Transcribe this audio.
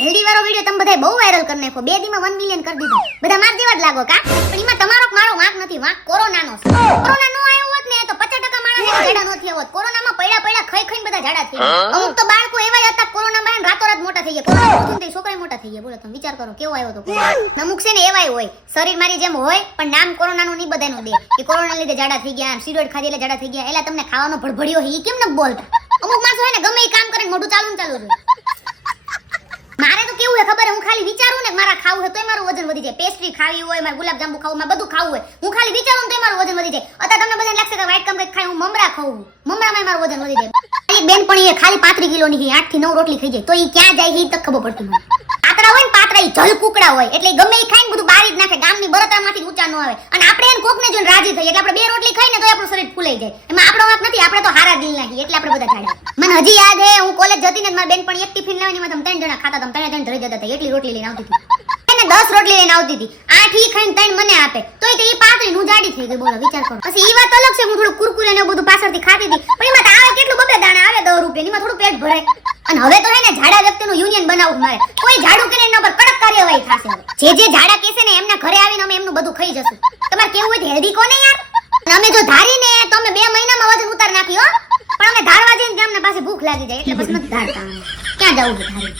Healthy વાળો video તમે બધાય બહુ વાયરલ કરી નાખો. 2 દીમાં 1 મિલિયન કરી દીધા. બધા માર જેવા જ લાગો કા? પણ એમાં તમારો મારો વાંક નથી, વાંક કોરોનાનો છે. કોરોના નો આવ્યો હોત ને તો 50% માણસ જાડા નો થયા હોત. કોરોનામાં પડ્યા ખાઈ બધા જાડા થઈ ગયા. અમુક તો બાળકો એવા જ હતા કોરોનામાં રાતોરાત મોટા થઈ ગયા. કોરોના થયું તે છોકરા મોટા થઈ ગયા. બોલો તમે વિચાર કરો કેવો આવ્યો તો. અમુક છે ને એવાય હોય શરીર મારી જેમ હોય પણ નામ કોરોનાનું નહીં બધાયનું દે કે કોરોના લીધે જાડા થઈ ગયા, સ્ટીરોઇડ ખાધી એટલે જાડા થઈ ગયા. એલા તમને ખાવાનો ભડભડિયો હી કેમ ન બોલતા? અમુક માણસો હોય ને ગમે એ કામ કરે મોઢું ચાલુ જોઈએ. મારે તો કેવું હે ખબર હે, હું ખાલી વિચારું ને મારા ખાવું હે તોય મારું વજન વધી જાય. પેસ્ટ્રી ખાવી હોય, મારે ગુલાબ જાંબુ ખાવું, મારે બધું ખાવું હોય, હું ખાલી વિચારું ને તોય મારું વજન વધી જાય. અત્યારે તમને બધાને લાગશે કે વ્હાઈટ કમ કંઈક ખાય, હું મમરા ખાવું, મમરામાં મારું વજન વધી જાય. એક બેનપણી એ ખાલી 35 કિલોની 8 થી 9 રોટલી ખાઈ જાય તો ઈ ક્યાં જાય ઈ તક ખબર પડતી મને. પાતરા હોય ને પાતરા ઈ જલ કુકડા હોય એટલે ગમે ઈ ખાઈને બધું બારી જ નાખે, ગામની બળતરામાંથી ઊંચા ન આવે. અને આપણે એને કોકને જોઈને રાજી થઈએ એટલે આપણે 2 રોટલી ખાઈને તોય આપણું શરીર ફૂલાઈ જાય. એમાં આપણો વાંક નથી, આપણે તો હારા દિલ નાખી એટલે આપણે બધા જાડા. મને હજી યાદ હે હું કોલેજ જતી ને મારી બેનપણી એક ટિફિન લાવીને એમાં 3 જણા ખાતા હતા, 3 ધરી જતા હતા. એટલી રોટલી લઈને આવતી હતી એને 10 રોટલી લઈને આવતી હતી. 8 ઈ ખાઈને 3 મને આપે તોય તે ઈ પાતળી હું જાડી થઈ ગઈ. બોલો વિચાર કરો. પછી ઈ વાત અલગ છે હું થોડું કુરકુરે ને બધું પાછળથી ખાતી હતી પણ એમાં તો આવે કેટલું બબે દાણા આવે 10 રૂપિયા એમાં થોડું પેટ ભરાય. અને હવે તો હે ને જાડા વ્યક્તિનું યુનિયન બનાવવું મારે. કોઈ જાડું કરીને એના પર કડક કાર્યવાહી થશે. જે જાડા કહેશે ને એમના ઘરે આવીને અમે એમનું બધું ખાઈ જશું. તમારે કેવું હોય હેલ્ધી કોને યાર? અને અમે જો ધારીને તો અમે 2 મહિનામાં વજન ઉતાર નાખી હો. પણ અમે ધારવા જઈને ગામના પાસે ભૂખ લાગી જાય એટલે બસ નથી ધારતા. ક્યાં જવું છે ધારી?